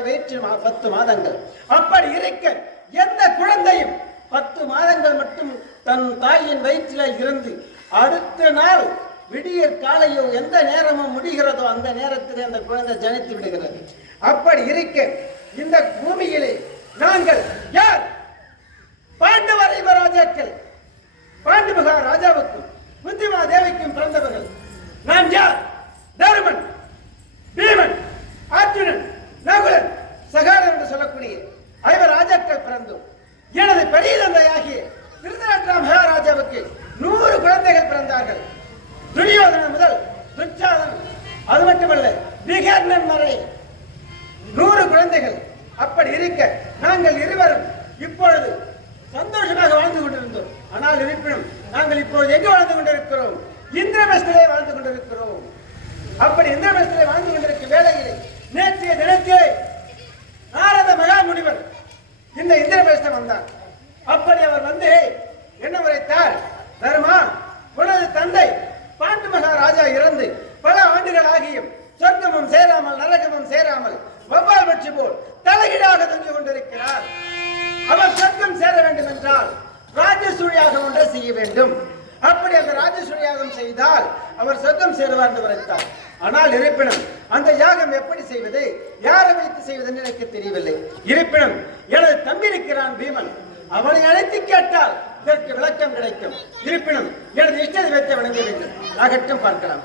தாய் வயிற்றில் 10 மாதங்கள். அப்படி இருக்க எந்த குழந்தையும் 10 மாதங்கள் மட்டும் தன் தாயின் வயிற்றில் இருந்து அடுத்த நாள் விடியற் காலையோ எந்த நேரமும் முடிகிறதோ அந்த நேரத்தில் அந்த குழந்தை ஜனித்து விடுகிறது. அப்படி இருக்க இந்த பூமியிலே நாங்கள் யார்? பாண்டவரை ராஜாக்கள். பாண்டு மகா ராஜாவுக்கும் குந்திமா தேவிக்கும் பிறந்தவர்கள். நான் யார்? தருமன், பீமன், அர்ஜுனன், நகுலன், சகாரன் என்று சொல்லக்கூடிய 5 ராஜாக்கள் பிறந்தோம். எனது பெரிய தந்தையாகிய திருதராஷ்டிர மகாராஜாவுக்கு 100 குழந்தைகள் பிறந்தார்கள். துரியோதனன் முதல் துச்சாதன், அது மட்டுமல்ல விகர்ணன் வரை 100 குழந்தைகள். அப்படி இருக்க நாங்கள் இருவரும் இப்பொழுது சந்தோஷமாக வாழ்ந்து கொண்டிருந்தோம். ஆனால் இருப்பினும் நாங்கள் இப்பொழுது எங்கு வாழ்ந்து கொண்டிருக்கிறோம்? இந்திரபிரஸ்தத்திலே வாழ்ந்து கொண்டிருக்கிறோம். அப்படி இந்திரபிரஸ்தத்திலே வாழ்ந்து கொண்டிருக்கும் வேளையிலே நேற்றைய தினத்திலே நாரத மகாமுனிவர் இந்த இந்திரபிரஸ்தம் வந்தார். அப்படி அவர் வந்து என்ன உரைத்தார்? தருமா, உனது தந்தை பாண்டு மகாராஜா இறந்து பல ஆண்டுகள் ஆகியும் சொர்க்கமும் சேராமல் நரகமும் சேராமல் வவ்வால் பட்சி போல் தலைகீழாக தொங்கிக் கொண்டிருக்கிறார். அவர் சொர்க்கம் சேர வேண்டும் என்றால் ராஜசூயாகம் ஒன்றை செய்ய வேண்டும். அப்படி அந்த ராஜசூயாகம் செய்தால் அவர் சொர்க்கம் சேருவார் என்று உரைத்தார். ஆனால் இருப்பினும் அந்த யாகம் எப்படி செய்வது, யாரை வைத்து செய்வது என்று எனக்கு தெரியவில்லை. இருப்பினும் எனது தம்பி இருக்கிறான் பீமன், அவனை அழைத்து கேட்டால் இதற்கு விளக்கம் கிடைக்கும். இருப்பினும் எனது இஷ்ட தெய்வத்தை வணங்க வேண்டும். ஆகட்டும், பார்க்கலாம்.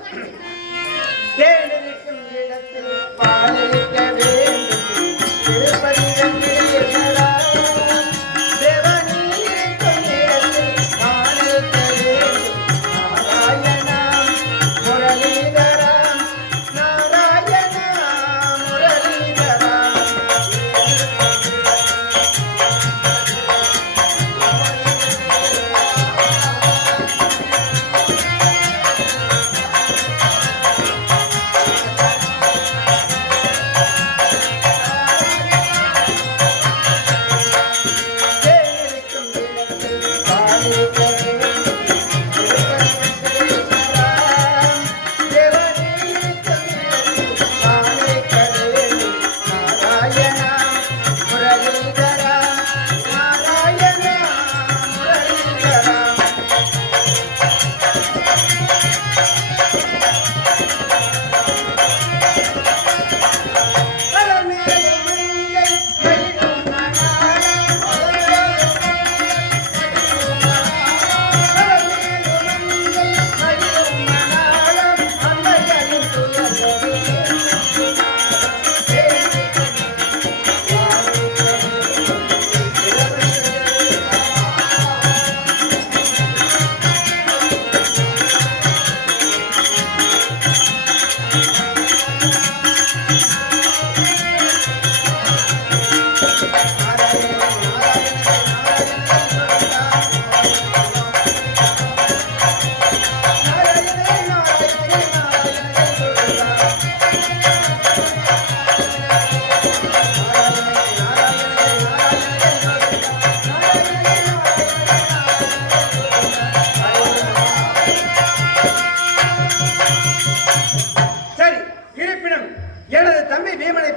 தேனிருக்கும் இடத்தில் பாலிக்க வேண்டும், திருப்பதி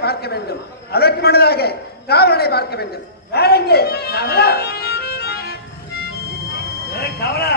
பார்க்க வேண்டும். அதற்கு முன்னதாக காவலனை பார்க்க வேண்டும். வேற எங்கே? காவலா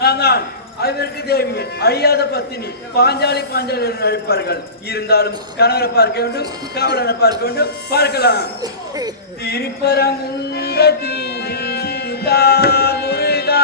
நான் தான் ஐவருக்கு தேவி அழியாத பத்தினி பாஞ்சாலி பாஞ்சாலி என்று அழைப்பார்கள். இருந்தாலும் கணவரை பார்க்க வேண்டும், காவலனை பார்க்க வேண்டும், பார்க்கலாம். திருப்பரங்குன்ற தீரிதா முருகா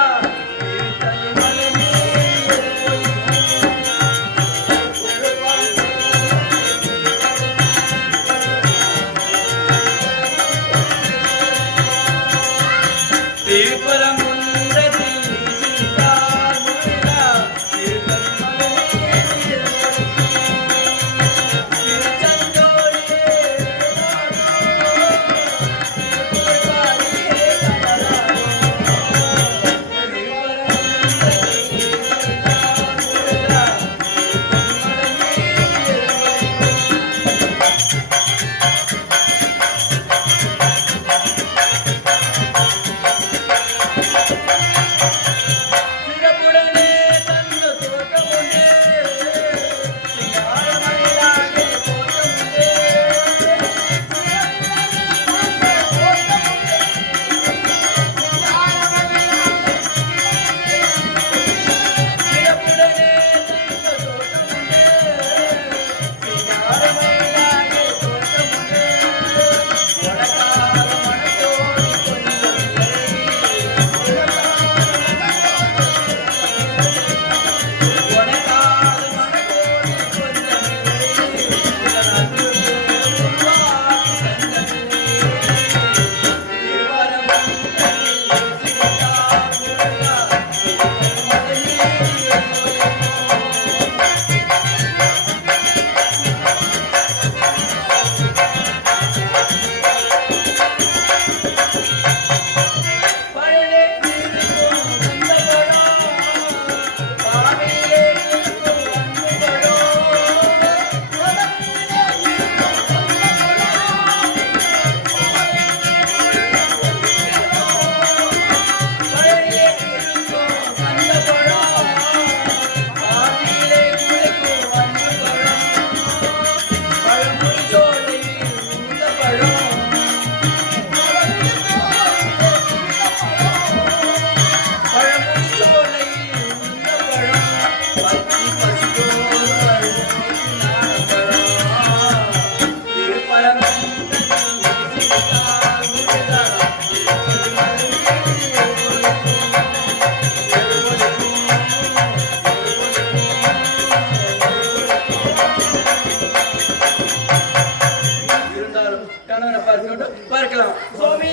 பார்க்கலாம். சுவாமி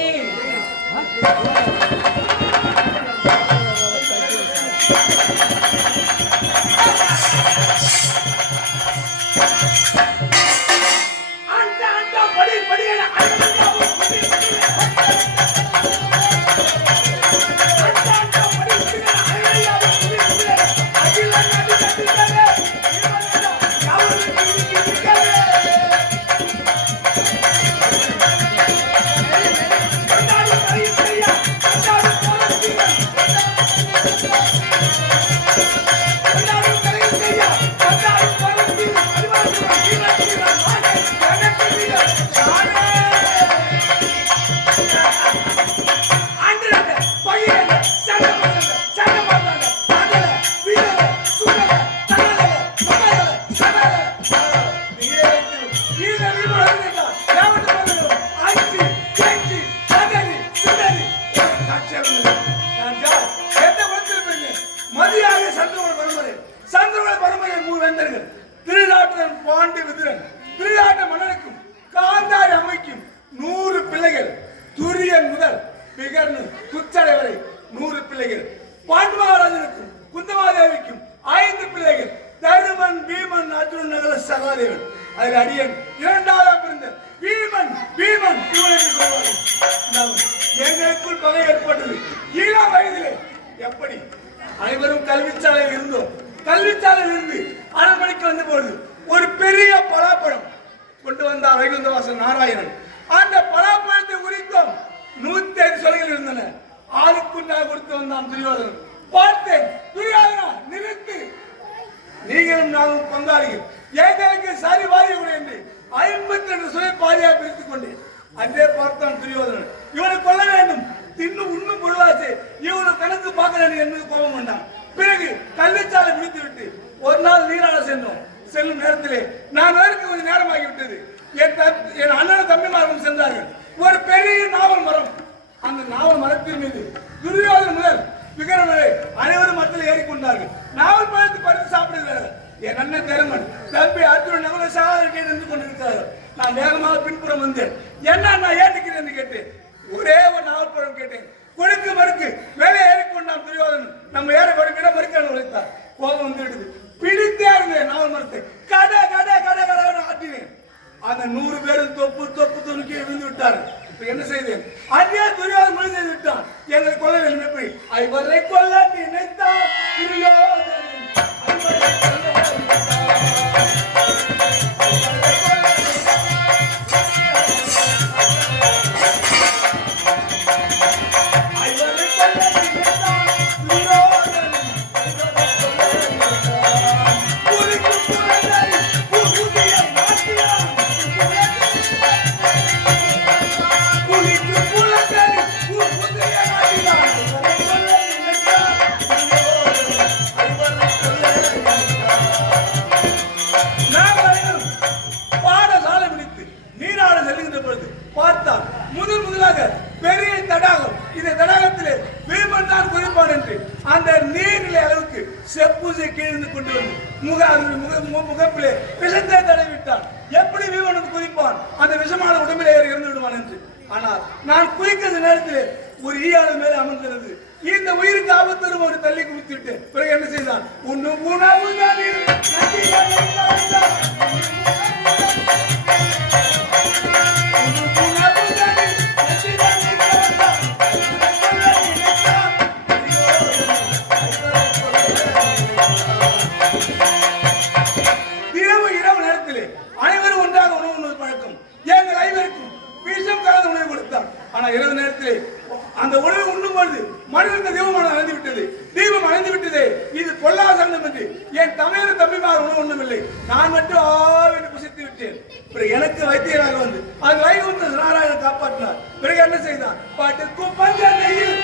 அனைவரும் கல்விச்சாலையில் இருந்தோம். கல்விச்சாலையில் இருந்து அரண்மனைக்கு வந்த பொழுது ஒரு பெரிய பலாப்பழம் கொண்டு வந்தார் வைகுந்தவாசன் நாராயணன். அந்த பலாப்பழத்தை உரித்தோம். 105 சொலைகள் இருந்தன. ஆளுக்குண்டாக கொடுத்து வந்தான் துரியோதனன். பார்த்தேன், துரியோதனா நிறுத்து, நீங்களும் நானும் பங்காளிகள், ஏங்களுக்கு சரி வாரிய கூட என்று 52 சுவை பாதியாக பிரித்துக் கொண்டேன். அன்றே பார்த்தான் துரியோதனன், இவனை கொல்ல வேண்டும், தின்னு உண்ணும் பொருளாச்சு, இவனை கணக்கு பார்க்கிறேன் என்று கோபம் கொண்டான். ஒரு நாள் நீராட சென்றோம். செல்லும் நேரத்திலே நான் வேறுக்கு கொஞ்சம் நேரமாகிவிட்டது. என் அண்ணன் தம்பிமாரும் சென்றார்கள். ஒரு பெரிய நாவல் மரம், அந்த நாவல் மரத்தின் மீது துரியோதனன் முதல் விக்ரம் வரை அனைவரும் மரத்தில் ஏறிக்கொண்டார்கள். நாவல் பழத்தை பறித்து சாப்பிடுகிறார்கள். என் அண்ணன் தருமன் தம்பி அர்ஜுனன் நகுல சகாதேவன் நின்று கொண்டிருக்கிறார்கள். நான் வேகமாக பின்புறம் வந்தேன். என்ன நான் ஏற்றுக்கிறேன் என்று கேட்டேன். ஒரே ஒரு நாவல் பழம் கேட்டேன். கொடுக்கு மறுக்கு மேலே ஏறிக்கொண்டான் துரியோதனன். நம்ம ஏற கொடுக்கிற மறுக்கான உழைத்தார். கோபம் வந்து விடுது. பிடித்தே இருந்தேன் நாவல் மரத்தை. கடை கடை கடை கடை ஆட்டினேன். அந்த 100 பேரும் தொப்பு தொப்பு துணுக்கி விழுந்து விட்டார்கள். இப்ப என்ன செய்தேன்? அங்கே துரியோதனன் முடிவு செய்து விட்டான். எங்களை கொல்ல வேண்டும். எப்படி? ஐவரை கொல்ல நினைத்தான் துரியோதனன். முதலாக பெரிய தடாகம். இந்த தடாகத்திலே வீமன் தான் குதிப்பான் என்று அந்த நீரிலே அளவுக்கு செப்பூசை கீழ்ந்து கொண்டு வந்து முகப்பிலே விஷத்தை தடவிட்டான். எப்படி வீமன் குதிப்பான்? அந்த விஷமான உடம்பிலே இறந்து விடுவான் என்று. ஆனால் நான் குதிக்கிற நேரத்திலே ஒரு ஈயாளர் மேலே அமர்ந்திருந்தது. இந்த உயிருக்கு ஆபத்து தரும் ஒரு தள்ளி குதித்து விட்டு பிறகு என்ன செய்தான்? இரவு நேரத்திலே அனைவரும் ஒன்றாக உணவு உண்ணுவது பழக்கம். எங்கள் ஐவருக்கும் விஷம் கலந்து உணவு கொடுத்தார். ஆனா இரவு நேரத்திலே அந்த உணவை உண்ணும் பொழுது மனிதனுக்கு தீபம் அணைந்து விட்டது. தீபம் அணைந்து விட்டதே, இது கொல்லாசனம் என்று என் தமிழர் தம்பிமார் உணவு உண்ணவில்லை. நான் மட்டும் ஆவினை புசித்து விட்டேன். பிறகு எனக்கு வைத்தியராக வந்து அது வைகுந்த நாராயணன் காப்பாற்றினார். பிறகு என்ன செய்தான்? பாட்டுக்கு பஞ்சனையில்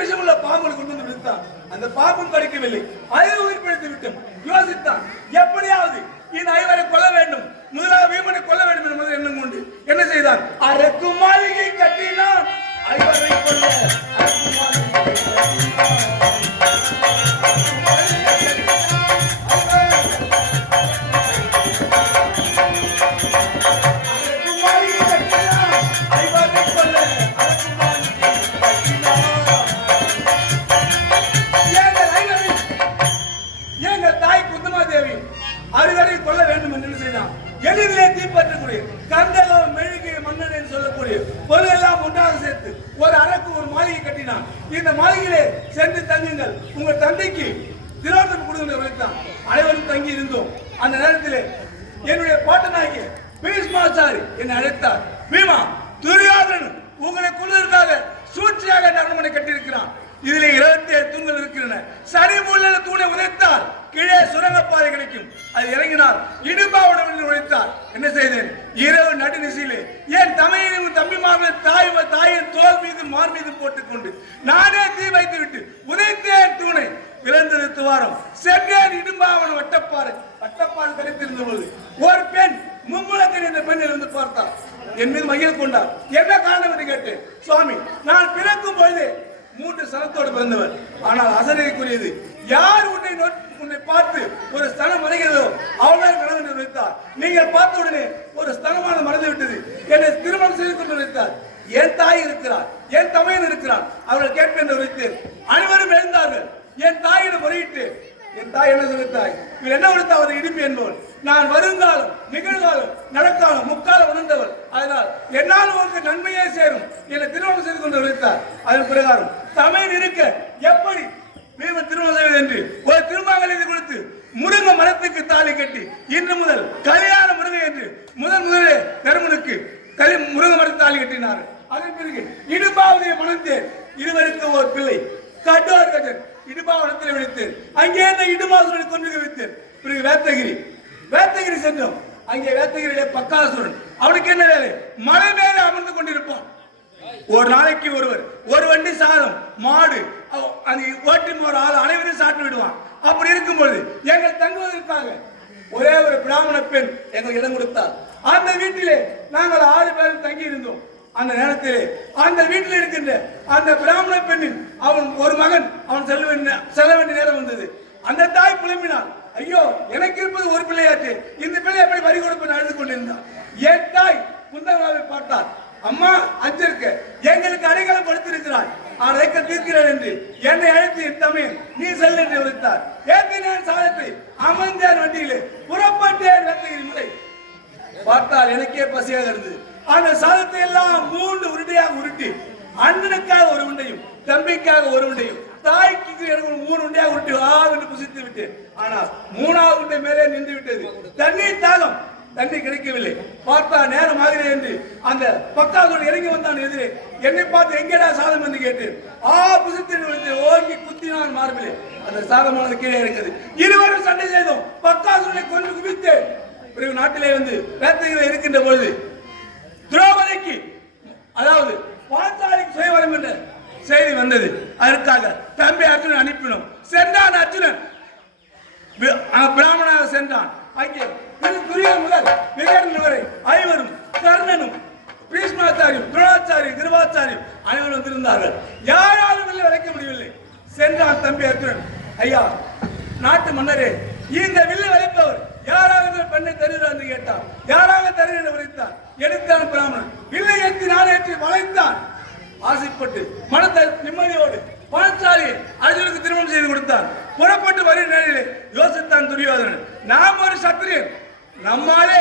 விஷமுள்ள பாம்புகளை கொண்டு வந்து விடுத்தான். அந்த பாம்பும் கிடைக்கவில்லை. அதை உயிர் பிழைத்து விட்டோம். யோசித்தான், எப்படியாவது இந்த ஐவரை கொல்ல வேண்டும், முதலாக வீமனை கொல்ல வேண்டும் என்பது எண்ணம் கொண்டு என்ன செய்தான்? அரக்கு மாளிகை கட்டினான். ஐவரை கொல்ல எளிதிலே தீப்பற்றக்கூடிய கந்தகம் மெழுகிய மன்னன் என்று சொல்லக்கூடிய பொருளெல்லாம் ஒன்றாக சேர்த்து ஒரு அரக்கு ஒரு மாளிகை கட்டினான். இந்த மாளிகையிலே சென்று தங்குங்கள், உங்கள் தந்தைக்கு திரோதனம் கொடுங்க வைத்தான். அனைவரும் தங்கி இருந்தோம். அந்த நேரத்திலே என்னுடைய பாட்டனாகிய பீஷ்மாச்சாரி என்னை அழைத்தார். பீமா, துரியோதனன் உங்களை கொல்வதற்காக சூழ்ச்சியாக அரண்மனை கட்டியிருக்கிறான். இதிலே 27 தூண்கள் இருக்கின்றன. சரி மூல தூணை உதைத்தால் கீழே சுரங்கப்பாதை கிடைக்கும். அது இறங்கினால் இடுபாவுடன் உழைத்தார். என்ன செய்தேன்? இரவு நடுநிசையிலே என் தமையையும் தம்பிமார்கள் தாயின் தோல் மீது மார் மீது போட்டுக்கொண்டு நானே தீ வைத்து விட்டு உதைத்தேன் தூணை. பிறந்தது துவாரம். சென்றேன் இடும்பாவன் வட்டப்பாறை கிடைத்திருந்த போது ஒரு பெண் மும்முலத்தில் இந்த பெண்ணில் வந்து பார்த்தார். என் மீது மகிழ் கொண்டார். என்ன காரணம் என்று கேட்டேன். சுவாமி, நான் பிறக்கும் பொழுது 3 சனத்தோடு பிறந்தவர். ஆனால் அசனைக்குரியது யார் உன்னை பார்த்து ஒரு ஸ்தனம் மறைகிறதோ அவளால் கணவன் என்று வைத்தார். நீங்கள் பார்த்த உடனே ஒரு ஸ்தனமான மறைந்து விட்டது. என்னை திருமணம் செய்து கொண்டு வைத்தார். என் தாய் இருக்கிறார், என் தமையன் இருக்கிறார், அவர்கள் கேட்பேன் என்று வைத்தேன். அனைவரும் எழுந்தார்கள். என் தாயிடம் முறையிட்டு என் தாய் என்ன சொல்லித்தாய், இவர் என்ன கொடுத்தா அவர் இடிப்பு என்பவர். நான் வருங்காலம் நிகழ்காலம் நடக்காலம் முக்காலம் உணர்ந்தவர். அதனால் என்னால் உங்களுக்கு நன்மையே சேரும். என்னை திருமணம் செய்து கொண்டு வைத்தார். அதன் பிரகாரம் தமையன் இருக்க எப்படி வீமன் திருமணம் செய்வது என்று ஒரு திருமாங்கல்யத்தை கொடுத்து முருங்க மரத்துக்கு தாலி கட்டி இன்று முதல் கல்யாண முருகை என்று முதலே தருமனுக்கு முருங்க மரத்து தாலி கட்டினார். அதன் பிறகு இடுபாவதியை மணந்தேன். இருவருக்கு ஒரு பிள்ளை. கட்டுவார் கஜன் இடுபாவனத்தில் விழித்தேன். அங்கே என்ன இடுமாசுரனை கொண்டு வைத்தேன். பிறகு வேத்தகிரி சென்றோம். அங்கே வேத்தகிரியிலே பக்காசுரன். அவனுக்கு என்ன வேலை? மலை மேலே அமர்ந்து கொண்டிருப்பான். ஒரு நாளைக்கு ஒரு வண்டி சாதம் மாடு அது ஓட்டி போற ஆள் அனைவரும் சாப்பிட்டு விடுவான். அப்படி இருக்கும்போது எங்கள் தங்குவதற்காக ஒரே ஒரு பிராமண பெண் எங்களுக்கு இடம் கொடுத்தார். அந்த வீட்டிலே நாங்கள் 6 பேரும் தங்கி இருந்தோம். அந்த நேரத்திலே அந்த வீட்டில் இருக்கின்ற அந்த பிராமண பெண்ணின் அவன் ஒரு மகன் அவன் செல்ல வேண்டிய நேரம் வந்தது. அந்த தாய் புலம்பினாள், ஐயோ எனக்கு இருப்பது ஒரு பிள்ளையாச்சு, இந்த பிள்ளை எப்படி வரி கொடுப்பேன் அழுது கொண்டிருந்தான். என் தாய் குந்தகாவை பார்த்தார். அம்மா அஞ்சிருக்க எங்களுக்கு அடைக்கலம் படுத்திருக்கிறாள், அழைக்க தீர்க்கிறேன் என்று என்னை அழைத்து என் தமையன் நீ செல் என்று விழித்தார். ஏற்றினேன் சாதத்தை, அமர்ந்தேன் வண்டியிலே, புறப்பட்டேன் வேத்தகிரி முறை. பார்த்தால் எனக்கே பசியாக இருந்தது. அந்த சாதத்தை எல்லாம் 3 உருண்டையாக உருட்டி அண்ணனுக்காக ஒரு உண்டையும் தம்பிக்காக ஒரு உண்டையும் தாய்க்கு எனக்கு 3 உண்டையாக உருட்டி என்று புசித்து விட்டேன். ஆனால் 3வது உண்டை மேலே நின்று விட்டது. தண்ணீர் தாகம், தண்ணி கிடைக்கவில்லை. பார்த்தா நேரம் ஆகிறேன் என்று அந்த பக்காவோடு இறங்கி வந்தான் எதிரே. என்னை பார்த்து எங்கேடா சாதம் என்று கேட்டேன். புசித்து ஓங்கி குத்தினான் மார்பிலே. அந்த சாதமானது கீழே இறங்குது. இருவரும் சண்டை செய்தோம். பக்காசுரனை கொண்டு குவித்து பிறகு நாட்டிலே வந்து வேத்தகிரியில் இருக்கின்ற பொழுது திரௌபதிக்கு அதாவது பாஞ்சாலிக்கு சுயவரம் என்ற செய்தி வந்தது. அதற்காக தம்பி அர்ஜுனன் அனுப்பினோம். சென்றான் அர்ஜுனன், பிராமணாக சென்றான். அங்கே துரியன் முதல் விகடன் வரை 5வரும் கர்ணனும் பீஷ்மாச்சாரியும் துரோணாச்சாரியும் கிருபாச்சாரியும் அனைவரும் வந்திருந்தார்கள். யாராலும் வெள்ளை வளைக்க முடியவில்லை. சென்றான் தம்பி அர்ஜுனன், ஐயா நாட்டு மன்னரே, இந்த வில்லை வளைப்பவர் யாராக பெண்ணை தருகிறார் என்று கேட்டார். யாராக தருகிற உரைத்தார். எடுத்தான் பிராமணன். வில்லை ஏற்றி நாளேற்றி வளைத்தான். ஆசைப்பட்டு மனத்தை நிம்மதியோடு பாஞ்சாலி அர்ஜுனுக்கு திருமணம் செய்து கொடுத்தான். புறப்பட்டு வரும் நேரிலே யோசித்தான் துரியோதனன், நாம் ஒரு சத்திரியன், நம்மாலே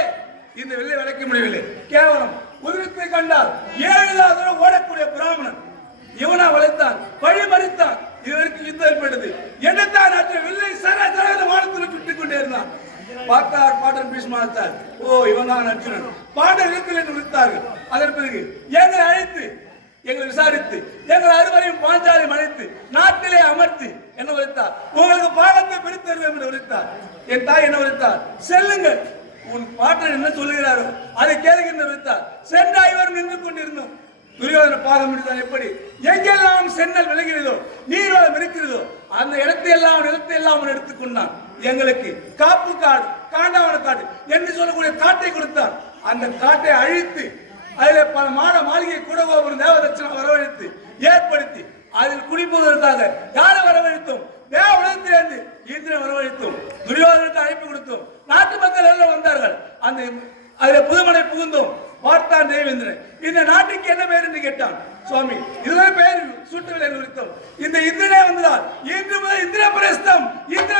இந்த வில்லை வளைக்க முடியவில்லை. கேவலம் உதிரத்தை கண்டால் 7 தூரம் ஓடக்கூடிய பிராமணன் இவனா வளைத்தான், வழி மறித்தான். இதற்கு யுத்தம் ஏற்பட்டது. என்னத்தான் வில்லை சர வானத்தில் சுட்டுக் கொண்டே இருந்தான். பார்த்தார் பாட்டன் பீஷ்மாச்சார், ஓ இவன் தான் அர்ஜுனன். பாண்டன் இடத்தில் என்று விடுத்தார்கள். அதன் பிறகு எங்களை அழைத்து எங்களை விசாரித்து எங்கள் அறுவரையும் பாஞ்சாலி அழைத்து நாட்டிலே அமர்த்தி என்ன உரைத்தார். உங்களுக்கு பாடத்தை பிரித்து தருவேன் என்று உரைத்தார். என் தாய் என்ன உரைத்தார், செல்லுங்கள் உன் பாட்டன் என்ன சொல்லுகிறாரோ அதை கேளுகின்ற உரைத்தார். சென்ற 5வரும் நின்று கொண்டிருந்தோம். துரியோதன பாதம் எடுத்தான். எப்படி எங்கெல்லாம் சென்னல் விலகிறதோ நீர்வளம் இருக்கிறதோ அந்த நிலத்தை எல்லாம் எடுத்துக்கொண்டான். எங்களுக்கு காப்பு காடு காண்டாவன காடு என்று சொல்லக்கூடிய காட்டை கொடுத்தார். அந்த காட்டை அழித்து அதில் பல மாளிகை குடகோபுரம் தேவதட்சணம் வரவழைத்து ஏற்படுத்தி அதில் குடிப்பதற்காக யாரை வரவழைத்தோம், தேவ உலகத்திலிருந்து இந்திரன் வரவழைத்தோம். துரியோதனுக்கு அழைப்பு கொடுத்தோம். நாட்டு மக்கள் எல்லாம் வந்தார்கள். அந்த அதில் புதுமனை புகுந்தோம். பார்த்தான் தேவேந்திரன். இந்த நாட்டுக்கு என்ன பேர் என்று கேட்டான். சுவாமி இதுதான் பேர் சூட்டவில்லை என்று குறித்தோம். இந்த இந்திரனே வந்ததால் இன்று முதல் இந்திரபிரஸ்தம் இந்த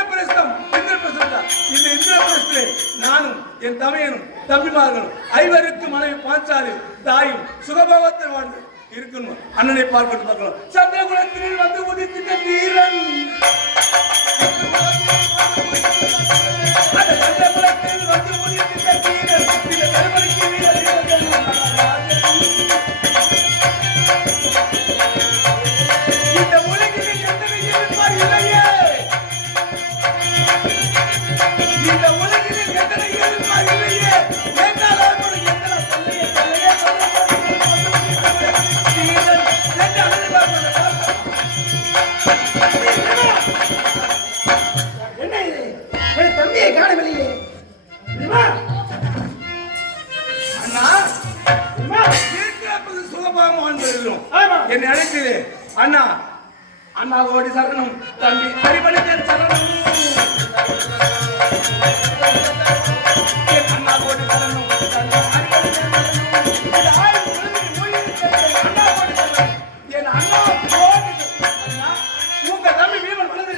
இந்திரபிரஸ்தே நானும் என் தமையனும் தம்பிமார்களும் 5வருக்கு மனைவி பாஞ்சாலி தாயும் சுகபோகத்தில் வாழ்ந்து இருக்கணும். அண்ணனை பார்க்கணும் பார்க்கலாம். சந்திரகுலத்தில் வந்து உதித்த வீரன் சந்திரகுலத்தில் வந்து உதித்த வீரன் இந்த தலைமுறைக்கு வீரன் இந்த உலகில் எத்தனை இருப்பார் இல்லையே, இந்த உலகில் எத்தனை இருப்பார் இல்லையே, தம்பியை காணவில்லையே. என்னை அழைத்தது அண்ணா அண்ணா ஓடி சரணம் தம்பி அடிபணித்தேன் சரணம் அண்ணா ஓடி சரணம் என் அண்ணா உங்க தம்பி வீமன் வளர்ந்து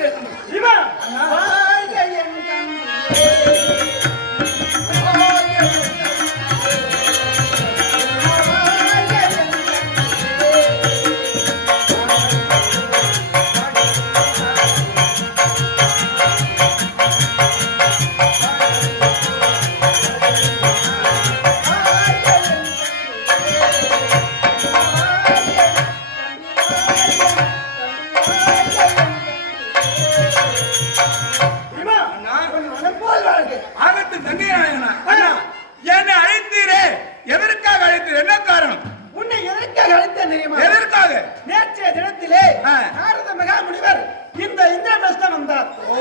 எதற்காக? நேற்றைய தினத்திலே ஆ. நாரத மகாமுனிவர் இந்த இந்திரபிரஸ்தம் வந்தார். ஓ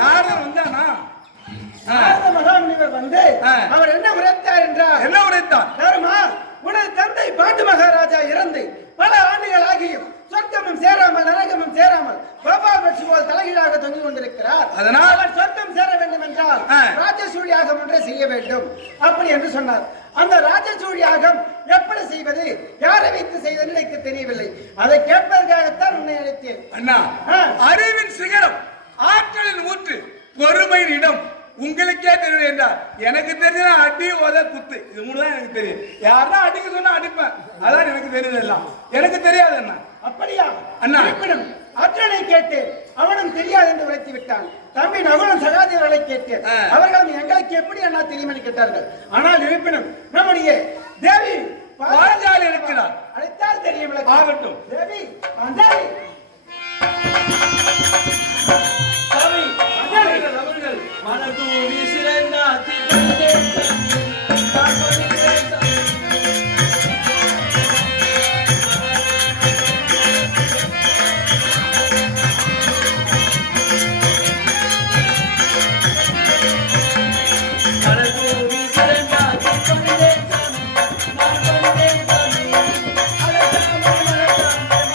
நாரதன் வந்தானா? நாரத மகாமுனிவர் வந்து ஆ. அவர் என்ன உரைத்தார் என்றால், என்ன உரைத்தான்? தருமா, உனது தந்தை பாண்டு மகாராஜா இறந்து பல ஆண்டுகள் ஆகியும் சொர்க்கமும் சேராமல் நரகமும் சேராமல் கோபால் பட்சி போல் தலைகீழாக தொங்கிக் கொண்டிருக்கிறார். அதனால் அவர் சொர்க்கம் சேர வேண்டும் என்றால் ஆ. ராஜசூழி யாகம் ஒன்றை செய்ய வேண்டும் அப்படி என்று சொன்னார். அந்த ராஜசூழி யாகம் எப்படி செய்வது, யாரை வைத்து செய்வது எனக்கு தெரியவில்லை. அதை கேட்பதற்காகத்தான் உன்னை அழைத்தேன். அண்ணா, ஆ. அறிவின் சிகரம், ஆற்றலின் ஊற்று, பொறுமையின் இடம் உங்களுக்கே தெரியும் என்றார். எனக்கு தெரிஞ்ச அடி உத குத்து இது மூணு தான் எனக்கு தெரியும். யாருன்னா அடிக்க சொன்னா அடிப்பேன், அதான் எனக்கு தெரியுது. எல்லாம் எனக்கு தெரியாது அண்ணா. அப்படியா அண்ணா? இருப்பினும் அர்ஜுனை கேட்டேன், அவனும் தெரியாது என்று உரைத்து விட்டான். தம்பி நகுலன் சகாதேவர்களை கேட்டேன், ஆ. அவர்கள் எங்களுக்கு எப்படி அண்ணா தெரியுமென்று கேட்டார்கள். ஆனால் இருப்பினும் நம்முடைய தேவி பாஞ்சாலி இருக்கிறார், அழைத்தால் தெரியும். ஆகட்டும். தேவி பாஞ்சாலி, சாமி, அவர்கள் மனதூவி சிறந்தாத்தி பண்டேன் நான் பண்ணுகிறேன் சாமி. மனதூவி சிறந்தாத்தி பண்டேன் சாமி, நான் பண்ணுகிறேன் சாமி. அழகாமல் மலர்ந்தாமல்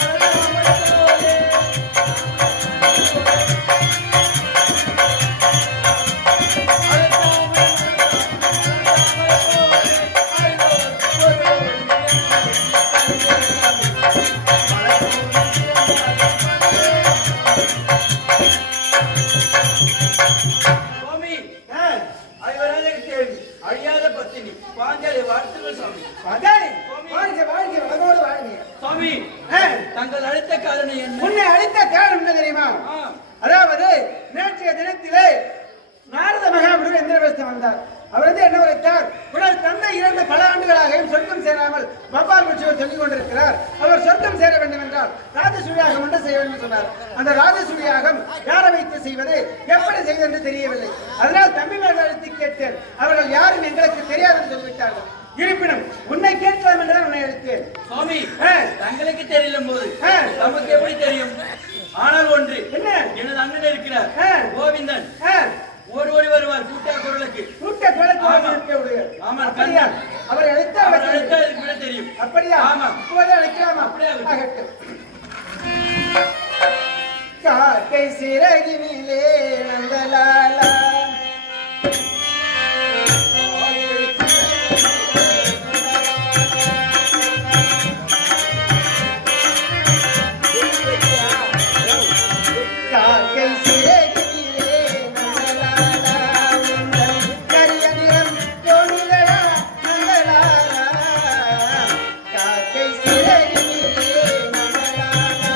போலே. சுவாமி, ஐவராஜ கேள்வி, அழியாத பத்தினி பாஞ்சாலி வாழ்த்துங்கள் சுவாமி. பாஞ்சாலி வாழ்க வாழ்க வளமோடு வாழ்க. சுவாமி, ஆ. தங்கள் அழைத்த காரணம் என்ன? உன்னை அழைத்த காரணம் என்ன தெரியுமா? ஆ, அதாவது நேற்றைய தினத்திலே நாரத மகாமுனிவர் இந்திரபிரஸ்தம் வந்தார். அவர் வந்து என்ன உரைத்தார், உனது தந்தை இறந்த பல ஆண்டுகளாகவும் சொர்க்கம் சேராமல் கோபால் பட்சியோர் சொல்லிக் கொண்டிருக்கிறார். அவர் சொர்க்கம் சேர வேண்டும் என்றால் ராஜசூழியாகம் ஒன்று செய்ய வேண்டும் சொன்னார். அந்த ராஜசூழியாகம் யாரை வைத்து செய்வது, எப்படி செய்வது என்று தெரியவில்லை. அதனால் தம்பிமார்கள் அழைத்து கேட்டேன், அவர்கள் யாரும் எங்களுக்கு தெரியாது என்று சொல்லிவிட்டார்கள். இருப்பினும் உன்னை கேட்கலாம் என்றால் உன்னை அழைத்தேன். சுவாமி, ஆ. தங்களுக்கு தெரியலும் போது ஆ. நமக்கு எப்படி தெரியும்? ஆனால் ஒன்று, என்ன? எனது அண்ணன் இருக்கிறார் ஆ. கோவிந்தன், ஆ, ஓடி ஓடி வருவார் கூட்டா குரலுக்கு. கூட்ட குழந்தை ஆமா. இருக்க உடையவர். ஆமா, அப்படியா? அவரை அழைத்தால் அவர் அவருக்கு அழைத்தா எனக்கு விட தெரியும். அப்படியா? ஆமா. இப்போதே அழைக்கலாமா? அப்படியே அழைக்கலாம். ஆகட்டும். காக்கை சிறகினிலே நந்தலாலா, காக்கை சிறகினிலே நந்தலாலா, உந்தன் கரிய நிறம் தோணுதடா நந்தலாலா, காக்கை சிறகினிலே நந்தலாலா.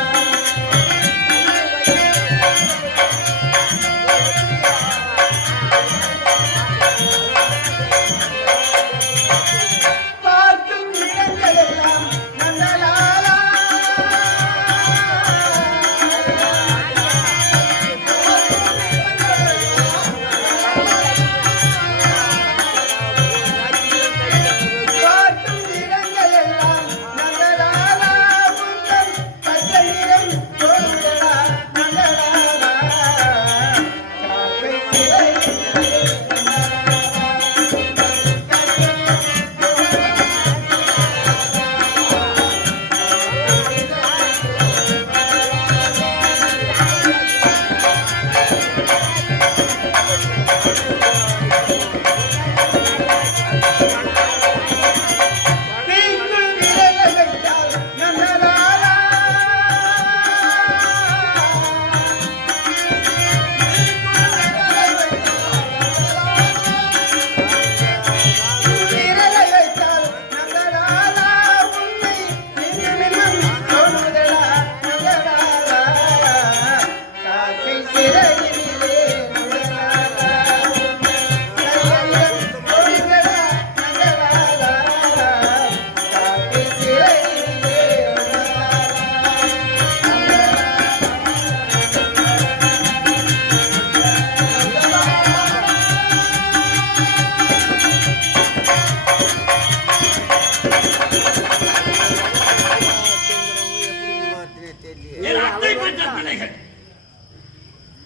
யானைகள்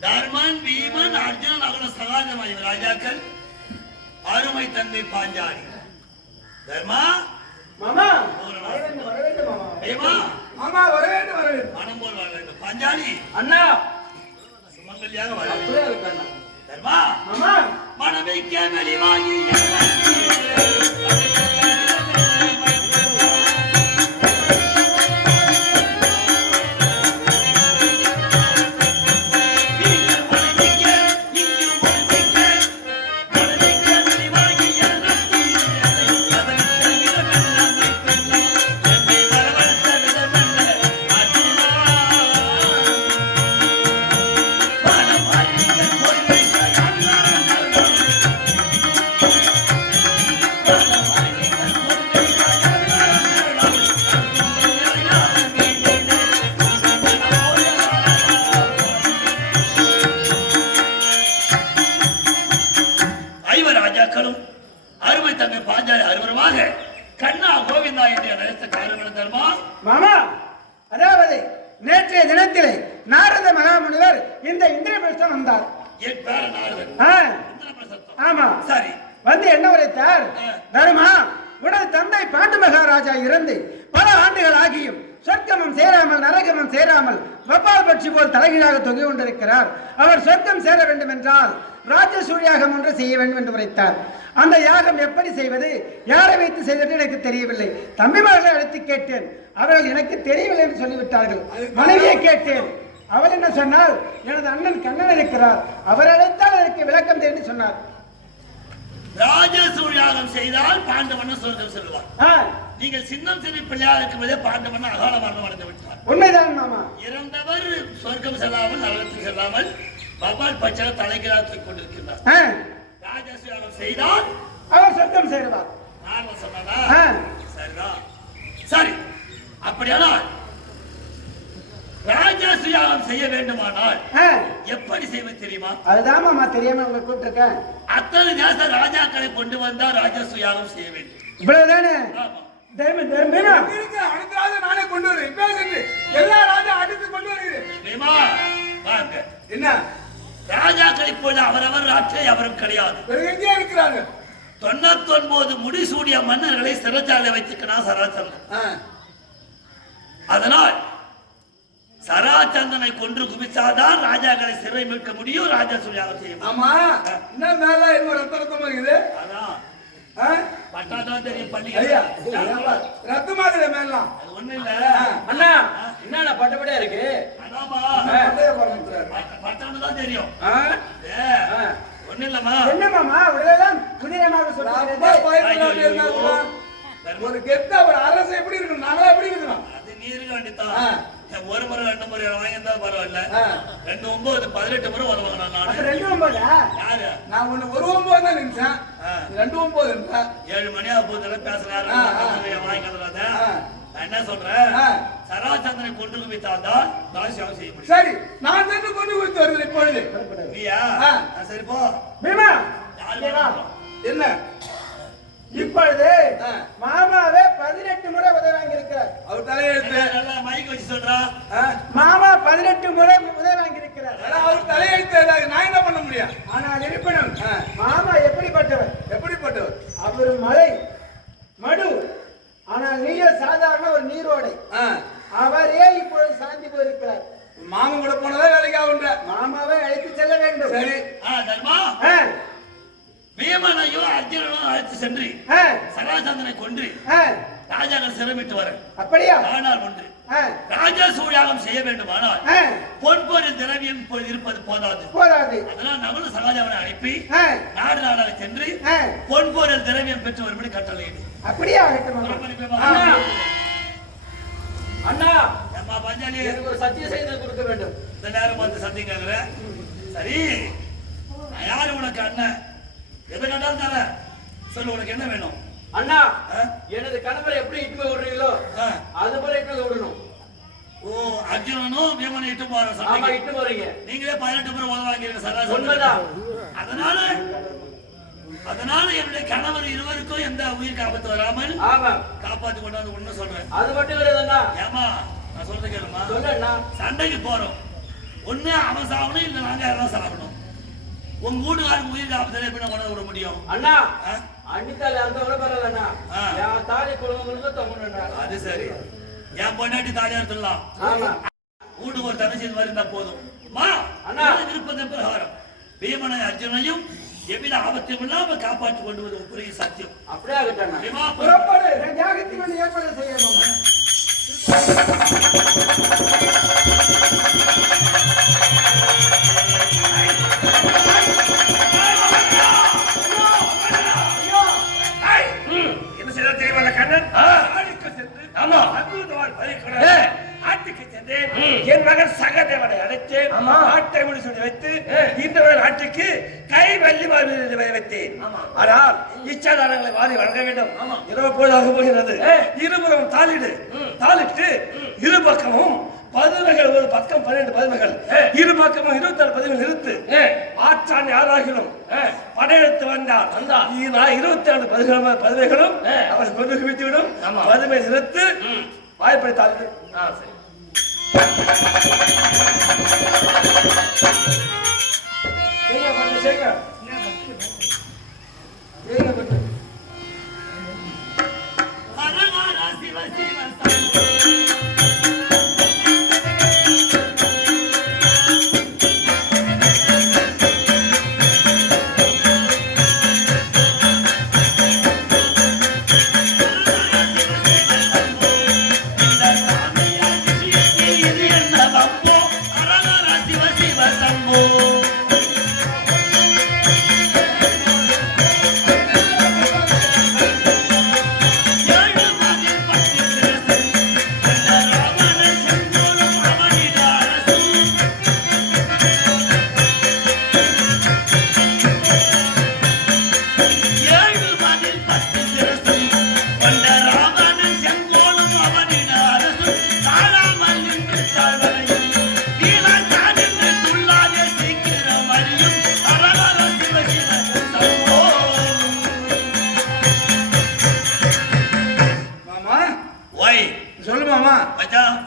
தர்மன், பீமன், அர்ஜுனன், அகல சகாதமாய் ராஜாக்கள், அருமை தந்தை பாஞ்சாலி. தர்மா மாமா வர வேண்டும் மாமா. பீமா மாமா வர வேண்டும். மனம் போல் வர வேண்டும். பாஞ்சாலி அண்ணா சுமங்கலியாக வர வேண்டும். அப்படியே இருக்கு அண்ணா. தர்மா மாமா மனமிக்க வெளிவாகி அருமை தங்கை பாஞ்சாலி அருவருமாக கண்ணா கோவிந்தா என்று அழைத்த காரணம் தர்மா. மாமா அதாவது நேற்றைய தினத்திலே நாரத மகாமுனிவர் இந்த இந்திரபிரஸ்தம் வந்தார். என் பேர நாரதன். ஆமா சரி வந்து என்ன உரைத்தார்? தர்மா, உனது தந்தை பாண்டு மகாராஜா இறந்து பல ஆண்டுகள் ஆகியும் சொர்க்கமும் சேராமல் நரகமும் சேராமல் வப்பால் பட்சி போல் தலைகீழாக தொங்கி கொண்டிருக்கிறார். அவர் சொர்க்கம் சேர வேண்டும் என்றால் ராஜசூய யாகம் ஒன்று செய்ய வேண்டும் என்று உரைத்தார். அந்த யாகம் எப்படி செய்வது, யாரை வைத்து செய்வது எனக்கு தெரியவில்லை. தம்பிமார்களை அழைத்து கேட்டேன், அவர்கள் எனக்கு தெரியவில்லை என்று சொல்லிவிட்டார்கள். மனைவியை கேட்டேன், அவள் என்ன சொன்னால், எனது அண்ணன் கண்ணன் இருக்கிறார், அவர் அழைத்தால் எனக்கு விளக்கம் தெரிந்து சொன்னார். ராஜசூயாகம் செய்தால் பாண்டவன் சொர்க்கம் செல்வார். நீங்கள் சின்னம் சிறு பிள்ளையாக இருக்கும்போதே பாண்டவன் அகால மரணம் அடைந்து விட்டார். உண்மைதான் மாமா. இறந்தவர் சொர்க்கம் செல்லாமல் நரகத்துக்கு செல்லாமல் பகவான் பட்ச தலைகளாத்துக் கொண்டிருக்கிறார். ராஜசூயாகம் செய்தால் அவர் சொர்க்கம் சேருவார். நான் சொன்னா சரிதான். சரி, அப்படியானால் ராஜசூயாகம் செய்ய வேண்டுமானால் எப்படி செய்வது தெரியுமா? அதுதான் மாமா தெரியாம உங்க கூப்பிட்டிருக்கேன். அத்தனை தேச ராஜாக்களை கொண்டு வந்தா ராஜசூயாகம் செய்ய வேண்டும். இவ்வளவுதானே? நானே கொண்டு வரேன். எல்லா ராஜா அடுத்து கொண்டு வருகிறேன். என்ன ராஜாக்களை போல அவரவர் ராட்சை அவரும் கிடையாது. எங்கே இருக்கிறாங்க? 99 முடிசூடிய மன்னர்களை சிறைச்சாலை வைத்துக்கணும் சராச்சந்திரன். அதனால் சராச்சந்திரனை கொன்று குவிச்சாதான் ராஜாக்களை சிறை மீட்க முடியும், ராஜசூயாகம் செய்ய முடியும். ஆமா, என்ன மேல இன்னும் ரத்த ரத்தமா இருக்குது. அதான் பட்டாதான் தெரியும். பள்ளி ரத்தமா இருக்குது மேலாம். அது ஒண்ணு இல்ல அண்ணா. என்ன பட்டப்படியா இருக்கு? பட்டான்னு தான் தெரியும். ஒண்ணு இல்லம்மா. என்ன மாமா உடலாம் புதியமாக சொல்லுங்க. ஒரு கெட்ட ஒரு அரசு எப்படி இருக்கு, நாங்களா எப்படி இருக்கிறோம்? அது நீ இருக்க வேண்டியதான். ஒரு முறை 2 முறை வாங்கியிருந்தா பரவாயில்ல. 2 9 18 முறை வருவாங்க. நான் 2 9 யாரு? நான் ஒண்ணு 1 9 தான் நினைச்சேன். 2 9 7 மணியா போதுல பேசுறாரு. வாங்கிக்கிறத நான் என்ன சொல்றேன், சராச்சந்திரனை கொண்டு குவித்தால்தான் ராஜசூயாகம் செய்ய முடியும். சரி, நான் சென்று கொண்டு குவித்து வருகிறேன் இப்பொழுது. நீயா? சரி போ. பீமா என்ன இப்பொழுது மாமாவே 18 முறை உதவி வாங்கியிருக்கிறார். அவர் தலையெழுத்து நல்லா மைக் வச்சு சொல்றா. மாமா 18 முறை உதவி வாங்கியிருக்கிறார். அவர் தலையெழுத்து நான் என்ன பண்ண முடியும்? ஆனால் இருப்பினும் மாமா எப்படிப்பட்டவர்? எப்படிப்பட்டவர்? அவர் மலை மடு, ஆனால் நீயோ சாதாரண ஒரு நீரோடை. அவரே இப்பொழுது சாந்தி போயிருக்கிறார். மாமன் கூட போனதா வேலைக்கு ஆகுன்ற. மாமாவை அழைத்து செல்ல வேண்டும். சரி தர்மா, பீமனையோ அர்ஜுனனோ அழைத்து சென்று சராச்சந்திரனை கொன்று ராஜாக்கள் சிறைமிட்டு வர. அப்படியா? ஆனால் ஒன்று, ராஜசூயாகம் செய்ய வேண்டுமானால் பொன்பொருள் திரவியம் இருப்பது போதாது. அதனால் நம்மளும் சகாஜாவனை அனுப்பி நாடு நாடாக சென்று பொன்பொருள் திரவியம் பெற்று வரும்படி கட்டளையிடு. அப்படியா? அண்ணா, அம்மா பஞ்சாலி எனக்கு ஒரு சத்திய செய்தி கொடுக்க வேண்டும். இந்த நேரம் பார்த்து சத்தியம் கேட்கிற. சரி, யாரு உனக்கு அண்ணன்? எதை கண்டாலும் தர சொல்லு, உனக்கு என்ன வேணும்? அண்ணா, எனது கணவரை எப்படி இட்டு போய் விடுறீங்களோ அது போல இட்டு விடணும். ஓ, அர்ஜுனனும் பீமனை இட்டு போற ஆமா, இட்டு போறீங்க. நீங்களே 18 முறை உதவ வாங்கிருக்க சராசரி. உண்மைதான். அதனால என்னுடைய கணவர் இருவருக்கும் எந்த உயிர் ஆபத்து வராமல் காப்பாத்தி கொண்டாந்து ஒண்ணு சொல்றேன். அது மட்டும் கிடையாதுண்ணா. ஏமா நான் சொல்றது கேளுமா? சொல்லண்ணா. சண்டைக்கு போறோம், ஒண்ணு அவன் சாகணும் இல்ல நாங்க யாரும் சாகணும். உங்க வீட்டுக்காரங்க உயிருக்கு ஆபத்துல எப்படி கொண்டு விட முடியும்? அண்ணா அன்னித்தாலி அந்த விட பரவாயில்ல அண்ணா. என் தாலி குழந்தைங்களுக்கு தொங்கணும்டா. அது சரி. என் பொண்டாட்டி தாலியா இருக்கலாம். ஆமா. வீட்டுக்கு ஒரு தங்கச்சி இந்த மாதிரி இருந்தா போதும். அம்மா அண்ணா விருப்பத்தின் பிரகாரம் பீமனை அர்ஜுனையும் எவ்வித ஆபத்தையும் இல்லாம காப்பாற்றி கொண்டு வருவது பெரிய சத்தியம். அப்படியே ஆகட்டா. புறப்படு. தியாகத்துக்கு வேண்டிய ஏற்பாடு செய்யணும். என்ன செய்ய தெரியுமா கண்ணன்? ஆளுக்கு சென்று அற்புதமான பரிசுகளை ஆட்டுக்கு சென்று என் மகன் சகதேவனை அழைத்து ஆட்டை முடி சொல்லி வைத்து இந்த ஆட்டுக்கு கை வள்ளி வைத்தேன். ஆனால் இச்சாதாரங்களை வாரி வழங்க வேண்டும். இரவு பொழுதாக போகிறது. இருபுறம் தாளிட்டு இரு பக்கமும் பதுமைகள், ஒரு பக்கம் 12 பதுமைகள், இரு பக்கமும் 26 பதுமைகள் நிறுத்து. ஆற்றான் யாராகிலும் படையெடுத்து வந்தார் 24 பதுமைகளும் அவர் கொண்டு குவித்துவிடும். பதுமை நிறுத்து வாய்ப்பை தாழ்த்து.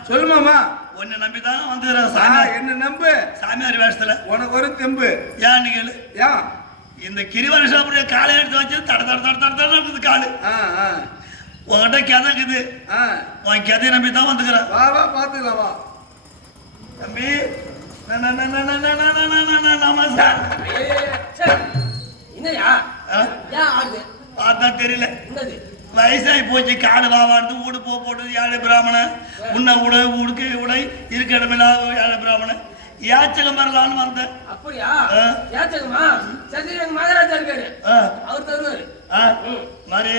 சொல்லுமாமா. உன்னை நம்பிதான் வந்து என்ன நம்பு சாமியார் வேஷத்துல உனக்கு ஒரு தெம்பு. ஏன் கேளு. ஏன் இந்த கிரிவரசாப்புடைய காலை எடுத்து வச்சு தட தட தட தட தட காலு உங்ககிட்ட கிதக்குது. உன் கிதையை நம்பி தான் வந்துக்கிறேன். வா வா பாத்துக்கலாம் வா தம்பி. நமஸ்கார். பார்த்தா தெரியல. வயசாகி போச்சு. காடு வாவாடுது ஊடு போட்டு ஏழை பிராமணன் உன்ன உடுக்க உடை இருக்க இடமில்லாத ஏழை பிராமணன் யாச்சகம் வரலான்னு வந்தேன். அப்படியா? யாச்சகமா? சரி, மகாராஜா இருக்காரு, அவர் தருவாரு. மாதிரி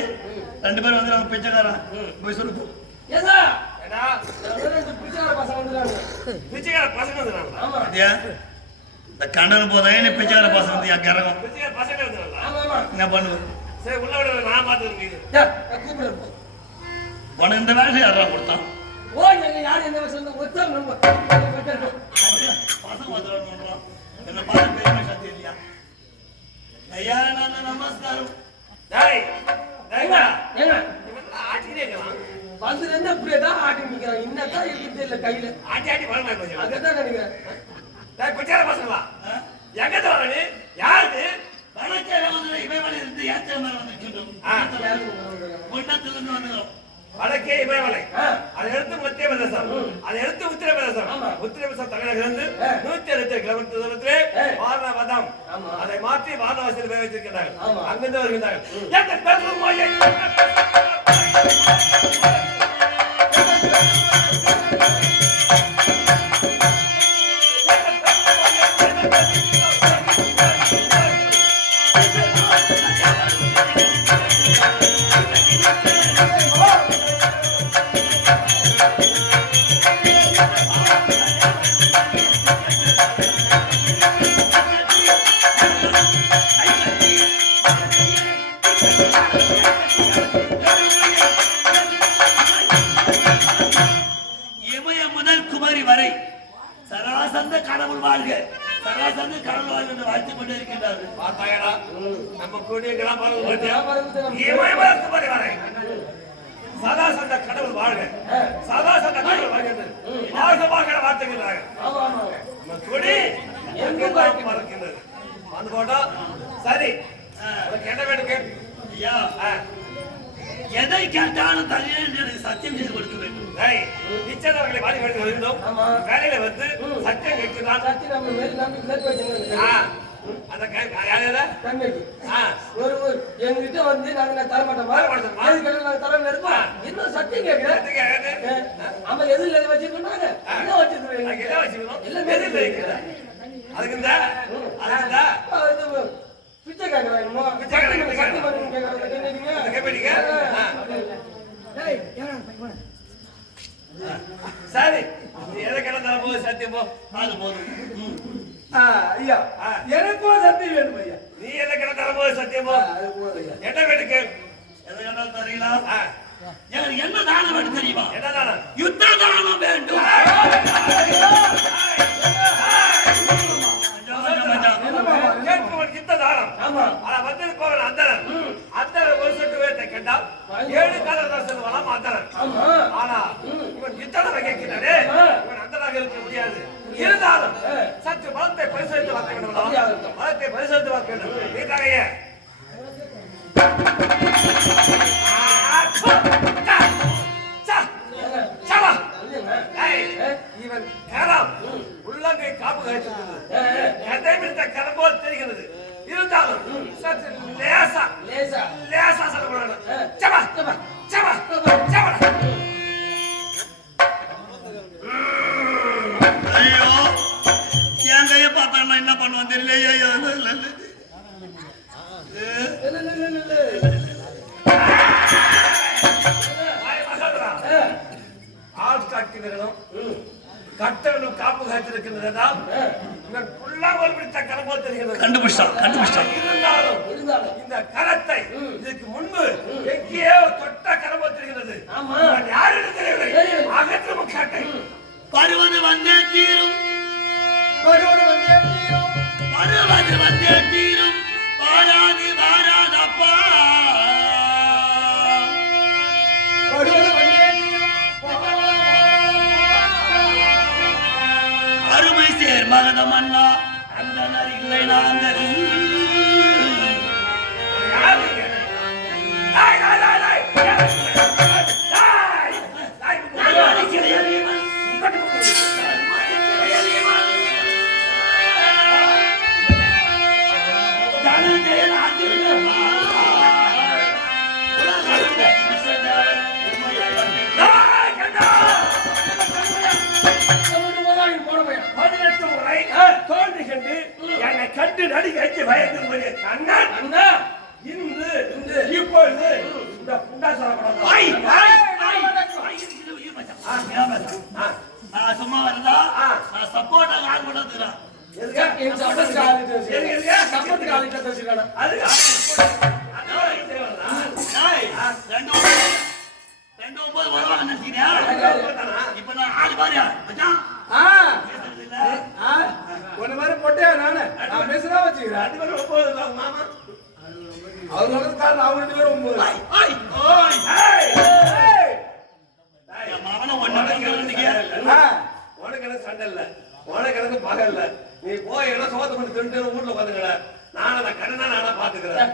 2 பேரும் வந்து நம்ம பிச்சைக்காரன் போய் சொல்லு. இந்த கண்டன போதே நீ பிச்சைக்கார பசங்க வந்து கரகம் என்ன பண்ணுவேன்? உனக்கு இந்த வேலை யாரா கொடுத்தான்? என்ன பார்த்து பெருமை சக்தி இல்லையா? ஐயா நான் நமஸ்காரம். கையில அதான் நினைக்கிறேன். பசங்களா எங்க வர யாரு வடக்கே இமயமலை, அதை எடுத்து மத்திய பிரதேசம், அதை எடுத்து உத்தரப்பிரதேசம். உத்தரப்பிரதேசம் தமிழகம் இருந்து 160 கிலோமீட்டர் தூரத்திலே வாரணாவதம், அதை மாற்றி வாரணாசியில் போய் வைத்திருக்கிறார்கள். அங்கிருந்து வருகின்றார்கள். சராசந்த கடவுள் வாழ்க, சராசந்த கடவுள் வாழ்க என்று வாழ்த்துக் கொண்டே இருக்கின்றார்கள். பார்த்தாயடா நம்ம கூடிய சதாசந்த கடவுள் வாழ்க, சதாசந்த கடவுள் வாழ்க என்று வார்த்தைகள் எங்கெல்லாம் பறக்கின்றது. வந்து போட்டோம். சரி, உனக்கு என்ன வேணும் கேள். ஐயா, எதை கேட்டாலும் தனியே எனக்கு சத்தியம் செய்து கொடுக்க வேண்டும். நிச்சயதார்களை வாடி வாடி வருகிறோம். வேலையில வந்து சத்தியம் கேட்கிறான். அந்த எங்கிட்ட வந்து நாங்க தர மாட்டோம். இன்னும் சத்தியம் கேட்கிறேன். ஆமா, எதிரில் வச்சிருக்கோம். என்ன வச்சிருக்கோம்? அதுக்கு பிச்சை கேட்கறாங்க. சரி, எதை கிடந்தாலும் போது சத்தியம் போ. அது போதும். ஐயா, எனக்கும் சத்தியம் வேணும் ஐயா. நீ எதை கிடந்தாலும் போது சத்தியம் போ. என்ன வேணும் கேள். எதை கேட்டாலும் தரீங்களா? எனக்கு என்ன தானம் வேணும் தெரியுமா? என்ன தானம்? யுத்த தானம் வேண்டும். கேட்பவன் யுத்த தானம். ஆனா வந்து போவன் அந்தரன். அந்தரன் ஒரு சொட்டு வேட்டை கேட்டால் 7 கால தரிசனம் வரலாம் அந்தரன். ஆனா இவன் யுத்தத்தை கேட்கிறானே, இவன் அந்தராக இருக்க முடியாது. இருந்தாலும் சற்று பலத்தை பரிசோதித்து பார்க்க வேண்டும். பலத்தை பரிசோதித்து பார்க்க வேண்டும். நீ தகைய இவன் கேரம் உள்ளங்கை காப்பு காய்ச்சிருக்கிறது. எதை பிடித்த கரம் போல் தெரிகிறது. இருந்தாலும் சற்று லேசா லேசா சொல்லக்கூடாது. சபா சபா சபா சபா. ஐயோ, என் கையை பார்த்தா நான் என்ன பண்ணுவேன் தெரியலையே. கட்டணும் காப்பு காய்ச்சிருக்கின்றதா இவன் புல்லாமல் பிடித்த கரம் போல் தெரிகிறது. கண்டுபிடிச்சான். இருந்தாலும் இந்த கரத்தை இதுக்கு முன்பு எங்கேயோ தொட்ட கரம் போல் தெரிகிறது. யாரு தெரியவில்லை. அகற்றும் கட்டை பருவது வந்தே தீரும். பருவது வந்தே தீரும். வாராது வாராதப்பா. அருமை சேர் மகதம் அண்ணா அந்த இல்லை நாங்கள். என்னை கண்டு நடிகை பயந்து அண்ணா இன்று இப்பொழுது இந்த புண்டாசரப்படம் சும்மா வருதா? சப்போர்ட்டா கால் பண்ணதுதான். இப்ப நான் ஆளு பாரியா ஒன்னு மாதிரி பொட்டையா நானு நான் பேசுறா வச்சுக்கிறேன். மாமா அவங்களோட காரணம் அவங்க 2 பேரும் 9. உனக்கு எனக்கு சண்டை இல்ல, உனக்கு எனக்கு பகை இல்ல. நீ போய் எல்லாம் சோத்த பண்ணி திண்டு வீட்டுல உட்காந்துக்கல. நானும் கடனா நானா பாத்துக்கிறேன்.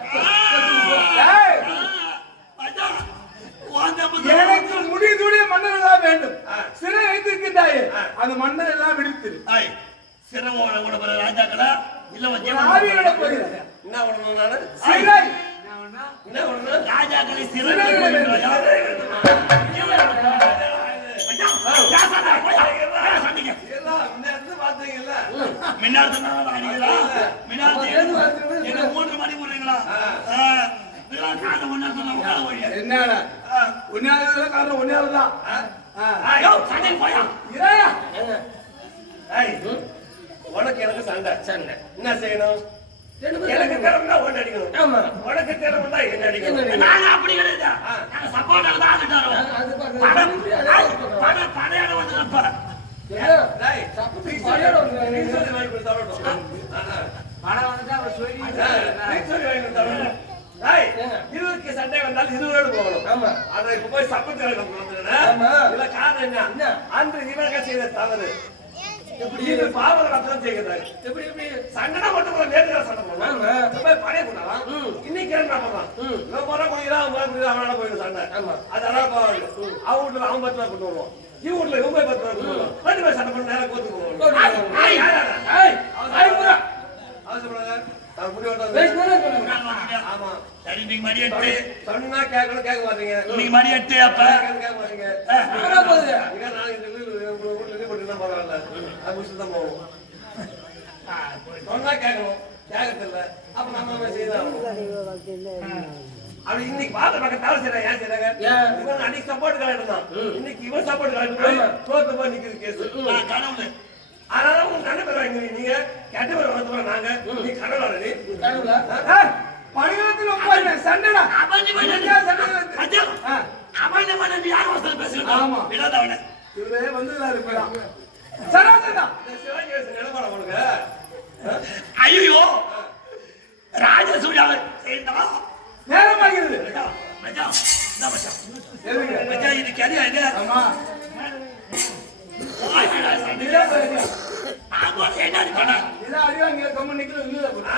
எனக்கு முடி துடிய மன்னன் தான் வேண்டும். சிறை வைத்திருக்கின்றாயே அந்த மன்னன் எல்லாம் விடுத்து சிறவோட கூட போற ராஜாக்களா இல்ல ஆவியோட போகிறேன். என்ன உடணும் நானு சிறை என்ன உடணும் ராஜாக்களை சிறை மின்னாடு அடிங்களா மின்னாடு 3 மணி போடுறீங்களா? என்னடா உன்னால காரணம் உன்னாலதான். உனக்கு எனக்கு சண்டை என்ன செய்யணும்? எனக்கு திறமை ஒன்று அடிக்கணும். உனக்கு திறமை என்ன அடிக்கணும்? நாங்க அப்படி கிடையாது. நாங்க சப்போர்ட்டர் தான் படையாட வந்து இதுக்கு சண்டை வந்தால் இருவரோடு போகணும். ஆனா இப்ப போய் சப்பத்து காரணம் என்ன அன்று இவர்கள் செய்த தவறு எப்படி இது பாவம் ரத்தம் செய்கிறாங்க. எப்படி எப்படி சண்டை மட்டும் போல நேர்ல சண்டை போடுறாங்க. ரொம்ப பழைய கூடாலாம். இன்னைக்கு என்ன பண்றான்? நான் போற குடிறா அவனால போயிடு சண்டை. அதெல்லாம் பாவம். அவன் வீட்டுல அவன் பத்திரமா கொண்டு வருவான். இவ வீட்டுல இவங்க பத்திரமா கொண்டு வருவான். ரெண்டு பேரும் சண்டை பண்ண நேரம் கோத்து போவாங்க. அவசரப்படாத. நான் முடி வந்தா ஆமா. சரி நீங்க மணி 8. சொன்னா கேட்க மாட்டீங்க. நீங்க மணி 8 அப்ப கேட்க மாட்டீங்க. என்ன போகுது இங்க நான் இந்த வீட்டுல போட்டுனா பரவாயில்ல. அது முடிச்சு தான் போவோம். சொன்னா கேட்கணும். கேட்கறதில்ல. அப்ப நம்ம என்ன செய்யலாம்? அவன் இன்னைக்கு பாத்து பக்கம் தவறு செய்யறான். ஏன் செய்யறாங்க? இவன் அன்னைக்கு சப்போர்ட் காட்டினான். இன்னைக்கு இவன் சப்போர்ட் காட்டினா தோத்து போய் நிக்குது கேஸ். கடவுள் அதனால உங்க கண்ண பேர் வாங்கி நீங்க கெட்ட பேர் வந்து நாங்க நீ கடவுளா நீ கடவுளா பணிகளத்தில் ஒப்பாருங்க சண்டைடா அவனி பண்ணி அஜோ அவனி பண்ணி யார் வசனம் பேசுறாங்க ஆமா விடாதவனே இவரே வந்துறாரு போடா சராசரா இந்த சிவகேசன் நிலமட போடுங்க ஐயோ ராஜசூயா செய்தா நேரமாகிறது மச்சான் இந்த மச்சான் எதுங்க மச்சான் இது கேரியா இது ஆமா ஆமா என்ன பண்ணா இத அடிவாங்க கம்ம நிக்கல இல்ல போடா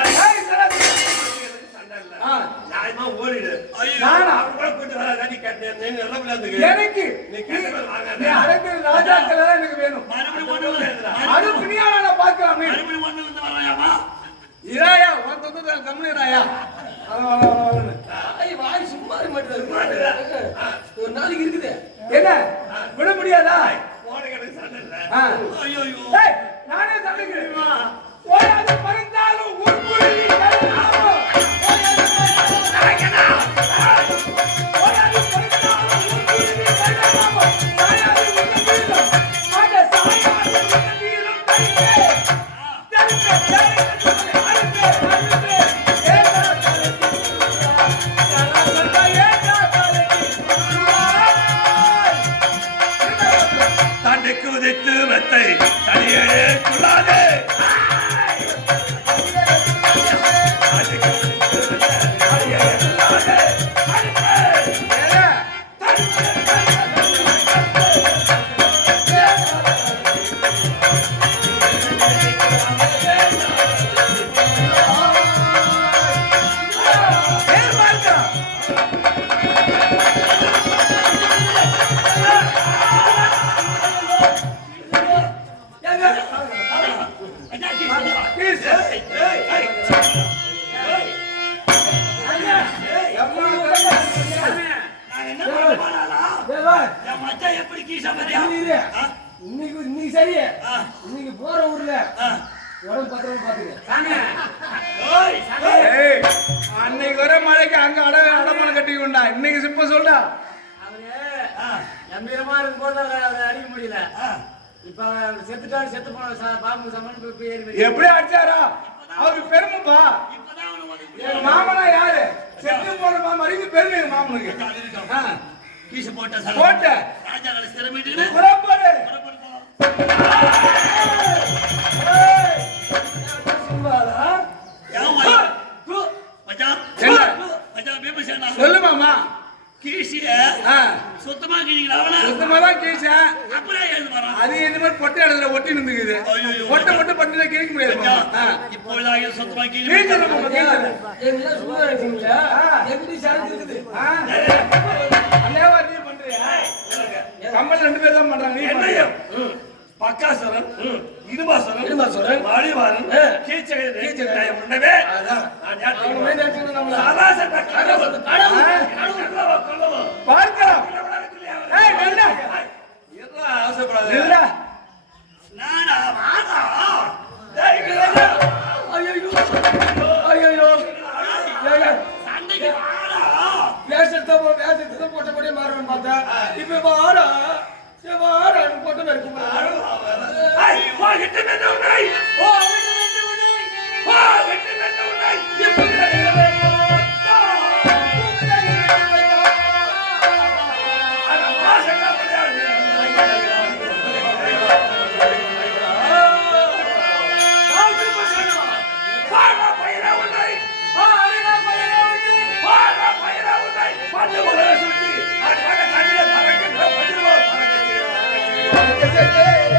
ஏய் சராசரா சண்டை இல்ல நாயமா ஓடிடு நான் அவங்கள கூட்டி வர காட்டி கேட்டேன் நீ நல்ல விளையாடுங்க எனக்கு நீ கேட்ட வாங்க நீ அடக்கு ராஜாக்கள எனக்கு வேணும் மறுபடியும் அது புனியால பார்க்கலாமே மறுபடியும் ஒண்ணு வந்து வராயாமா இராயா வந்து கம்முனராயா ஐய் வாய் சும்மா இருக்க மாட்டேங்குது ஒரு நாளைக்கு இருக்குது என்ன விட முடியாதா போட எனக்கு சண்டை இல்ல ஐயோ ஏய் நானே சண்டைக்குறேன் ஓயாத பறந்தாலும் ஊர்க்குள்ளி கலனாமோ நாயகனா ஓயாத பறந்தாலும் ஊர்க்குள்ளி கலனாமோ சாயாதி உன்னதீரம் அட சாயாதி உன்னதீரம் தரிக்கே தண்டைக்கு உதைத்து மெத்தை தனியே குள்ளாதே எப்படி கீசா இன்னைக்கு சரி இன்னைக்கு போற ஊர்ல உடம்பு பத்திரமா பாத்துக்க அன்னைக்கு வர மழைக்கு அங்க அடமான கட்டிக்கொண்டா இன்னைக்கு சிப்ப சொல்றா அவரு கம்பீரமா இருக்கும் போது அதை அடிக்க முடியல இப்ப செத்துட்டாரு செத்து போன பாம்பு சமன் ஏறி எப்படி அடிச்சாரா அவருக்கு பெருமைப்பா எங்க மாமனா யாரு செத்து போன மாமா அறிந்து பெருமை எங்க மாமனுக்கு கீச போட்ட போட்ட ராஜாக்களை சிரமிட்டு புறப்படு சொல்லு மாமா கீசிய சுத்தமா கிழிங்களா சுத்தமா தான் கீசேன் அப்படியே எழுது வரான் அது இந்த மாதிரி பொட்டை இடத்துல ஒட்டி நின்றுக்குது பொட்டை மட்டும் பட்டுல கிழிக்க முடியாது மாமா இப்பொழுதாக சுத்தமா கீழ்ச்சல மாமா கீழ்ச்சல எல்லாம் சும்மா இருக்கீங்களா எப்படி சாதிக்குது அண்ணேவா நீ பண்றியா கம்பல் ரெண்டு பேர் தான் பண்றாங்க நீ பண்றியா பக்காசரன் இடுபாசரன் வாலிவாரன் கீச்சகை முன்னவே பார்க்கலாம் நானா வாடா ஐயோ சண்டைக்கு வாடா வேஷத்தை போட்டபடியே மாறுவேன் பார்த்தா இப்ப வாடா போட்டு இருக்கும் Hey!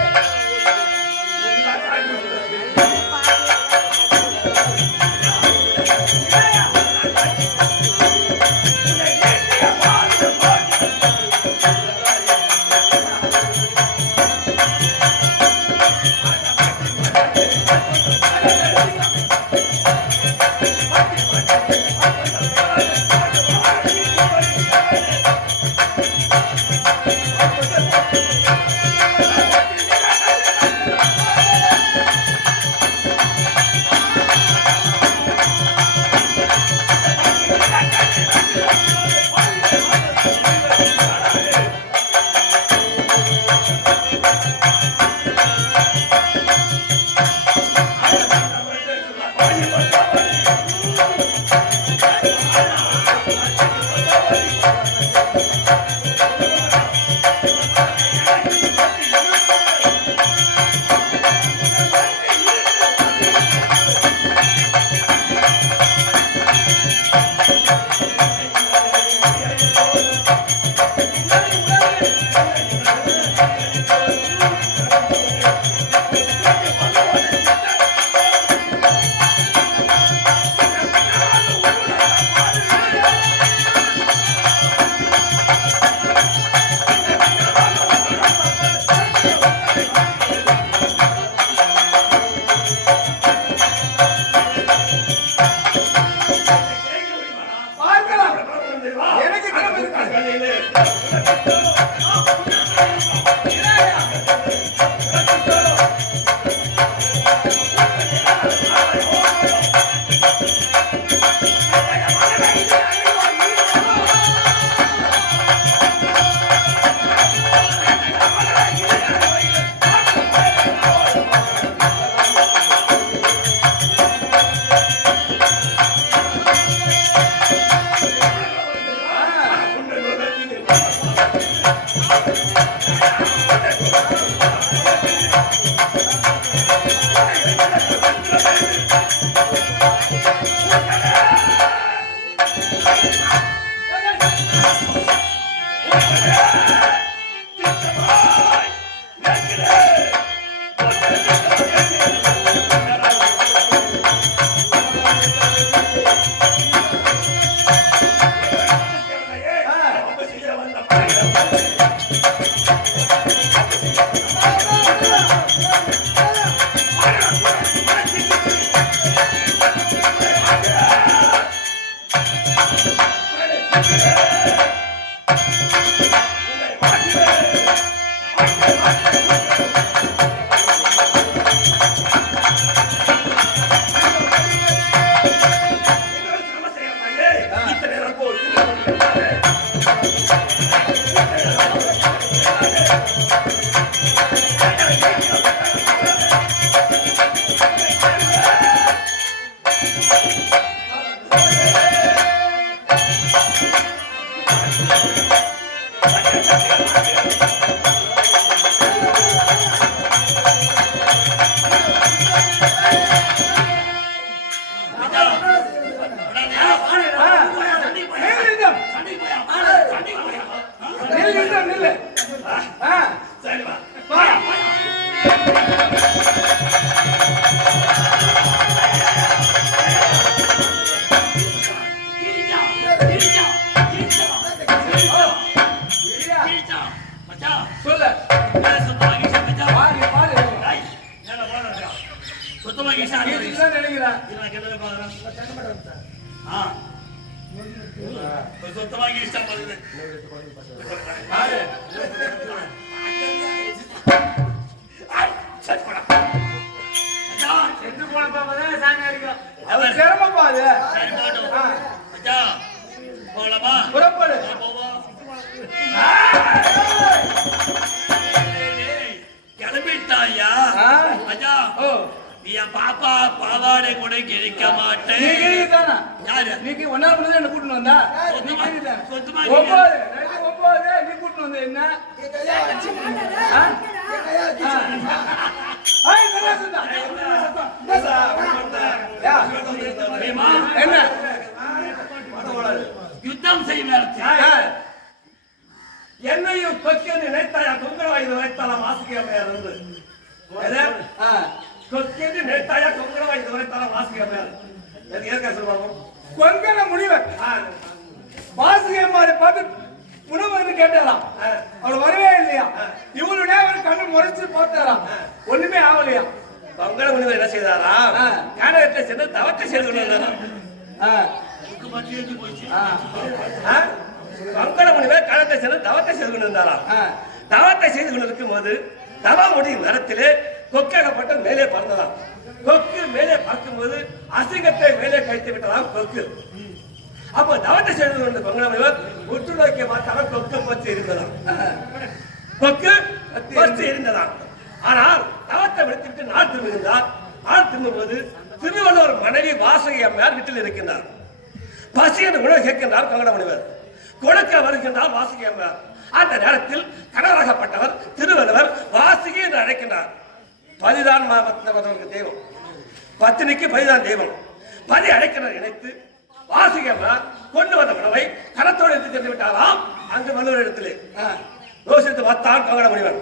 பாப்பா பாவாடை கூட கிழிக்க மாட்டேன். நீ ஒன்னா என்ன கூட்டு வந்தா சொந்தமா நீ கூட்டு வந்த என்ன என்ன யுத்தம் செய்யும் நேரத்தில் என்னையும் கொக்கென்று நினைத்தாயா கொங்கணவாயுதம் வைத்தாலாம் வாசுகியம்மையார் என்று கொக்கென்று நினைத்தாயா கொங்கணவாயுதம் வைத்தாலாம் வாசுகியம்மையார் ஏற்க சொல்லுவாங்க. கொங்கண முனிவர் வாசுகியம்மாரை பார்த்து உணவு கேட்டாராம். அவள் வரவே இல்லையா? இவளுடைய கண்ணு முறைச்சு பார்த்தாராம். ஒண்ணுமே ஆகலையா? கொங்கண முனிவர் என்ன செய்தாரா? கானகத்தை சென்று தவத்தை செய்து கொண்டு வந்தாராம். கொங்கண முனிவர் கானகத்தை சென்று தவத்தை செய்து கொண்டு வந்தாராம். தவத்தை செய்து கொண்டிருக்கும் போது தவமுடியும் நேரத்திலே கொக்காகப்பட்ட மேலே பறந்ததாம். கொக்கு மேலே பறக்கும் போது அசிங்கத்தை மேலே கழித்து விட்டதாம் கொக்கு. அப்ப தவத்தை செய்து கொண்ட கொங்கண முனிவர் உற்று நோக்கிய பார்த்தாலும் கொக்கு பற்றி இருந்ததாம். கொக்கு பற்றி இருந்ததாம். ஆனால் தவத்தை விடுத்துவிட்டு நாள் திரும்பினார். நாள் திரும்பும்போது திருவள்ளுவர் மனைவி வாசகி அம்மையார் வீட்டில் இருக்கின்றார். பசி என்று உணவு கேட்கின்றார் கொங்கண முனிவர். கொடுக்க வருகின்றார் வாசகி அம்மையார். அந்த நேரத்தில் கணவராகப்பட்டவர் திருவள்ளுவர் வாசகி என்று அழைக்கின்றார். பதிதான் தெய்வம், பத்தினிக்கு பதிதான் தெய்வம். பதி அழைக்கின்றார் நினைத்து வாசகி அம்மையார் கொண்டு வந்த உணவை கரத்தோடு எடுத்து சென்று விட்டாராம். அங்கு வள்ளுவர் இடத்திலே யோசித்து பார்த்தான் கொங்கண முனிவர்.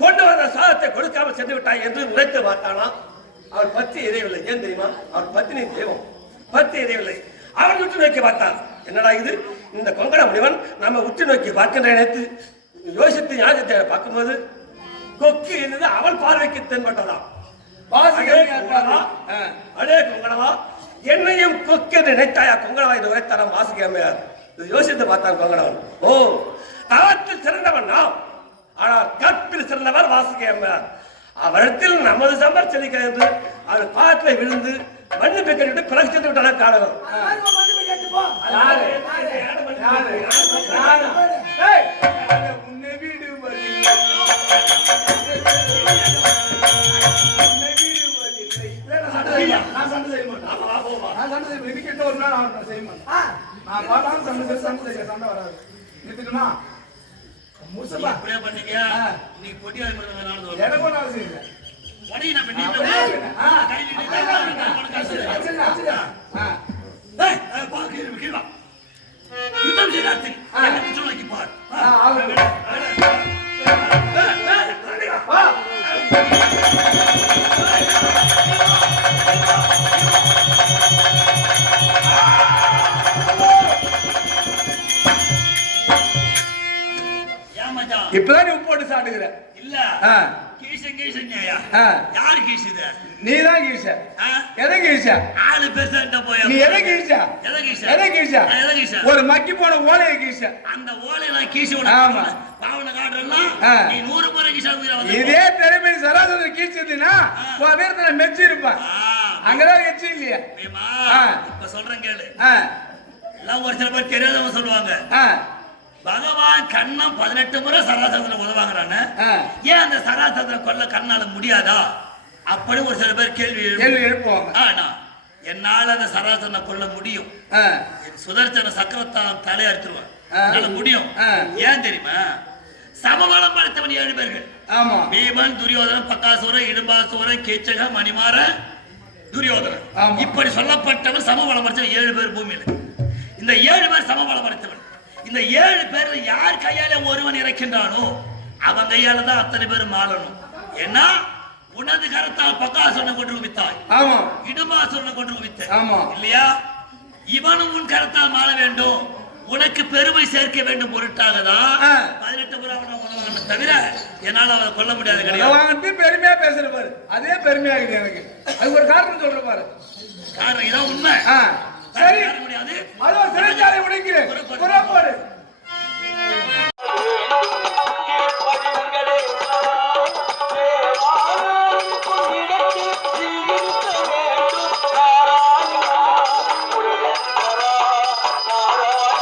கொண்டு வந்த சாதத்தை கொடுக்காமல் சென்று விட்டாய் என்று உரைத்து பார்த்தானா. அவர் பத்தி எரியவில்லை. ஏன் தெரியுமா? அவர் பத்தினி தெய்வம், பத்தி எரியவில்லை. அவன் உற்று நோக்கி பார்த்தான். என்னடா இது? இந்த கொங்கண முனிவன் நம்ம உற்று நோக்கி பார்க்கின்ற நினைத்து யோசித்து ஞானத்தை பார்க்கும்போது கொக்கு இருந்தது அவள் பார்வைக்கு தென்பட்டதாம். அடே கொங்கணவா, என்னையும் கொக்கு என்று நினைத்தாயா கொங்கணவா என்று உரைத்தாராம் வாசுகி அம்மையார். யோசித்து பார்த்தான் கொங்கணவன். ஓ, தவத்தில் சிறந்தவன் நாம், ஆனால் கற்பில் சிறந்தவர் வாசுகி அம்மையார். அவரிடத்தில் நமது சம்பர் செழிக்க என்று அவர் பாட்டில் விழுந்து மன்னிப்பு கேட்டு பிறகு சென்று விட்டான காரணம். இப்பதான் நீ போட்டு சாட்டுகிற இல்ல கீசங்கீசங்கயா யார் கீசுத? நீதான் கீச. எதை கீச? ஆளு பேசட்ட போய் நீ எதை கீச? எதை கீச? எதை கீச? எதை கீச? ஒரு மக்கி போன ஓலையை கீச. அந்த ஓலையை நான் கீசி விட பாவன காடுறேன்னா நீ 100 முறை கீசா வந்து இதே திறமை சராசரி கீச்சதுன்னா உன் வீரத்துல மெச்சி இருப்பான். அங்கதான் எச்சி இல்லையா? இப்ப சொல்றேன் கேளு. எல்லாம் ஒரு சில பேர் தெரியாதவங்க சொல்லுவாங்க, பகவான் கண்ணம் 18 முறை சராசரத்துல உதவாங்கிறான்னு, ஏன் அந்த சராசரத்துல கொல்ல கண்ணால முடியாதா? அப்படி ஒரு சில பேர் கேள்வி எழுப்புவாங்க. ஆனா என்னால அந்த சராசரனை கொல்ல முடியும். என் சுதர்சன சக்கரத்தான் தலையறுத்துருவான். என்னால முடியும். ஏன் தெரியுமா? சமபலம் படைத்தவன் 7 பேர்கள். பீமன், துரியோதனன், பக்காசுரன், இடும்பாசுரன், கீச்சக, மணிமாறன், துரியோதனன். இப்படி சொல்லப்பட்டவன் சமபலம் படைத்தவன் 7 பேர் பூமியில. இந்த 7 பேர் சமபலம் படைத்தவன். இந்த 7 பேர்ல யார் கையால ஒருவன் இறக்கின்றானோ அவன் கையால தான் அத்தனை பேரும் மாளணும். ஏன்னா உனது கரத்தால் பக்காசுரனை கொண்டு குவித்தாய், இடும்பாசுரனை கொண்டு குவித்த இல்லையா? இவனும் உன் கரத்தால் மாள வேண்டும், உனக்கு பெருமை சேர்க்க வேண்டும் பொருட்டாகதான் 18 முறை அவனை தவிர என்னால அவனை கொல்ல முடியாது. கிடையாது பெருமையா பேசுற பாரு, அதே பெருமையா இருக்கு எனக்கு. அது ஒரு காரணம் சொல்ற பாரு. காரணம் இதான் உண்மை. சரி, அதோ சிறைச்சாலை உடைக்கிறேன்.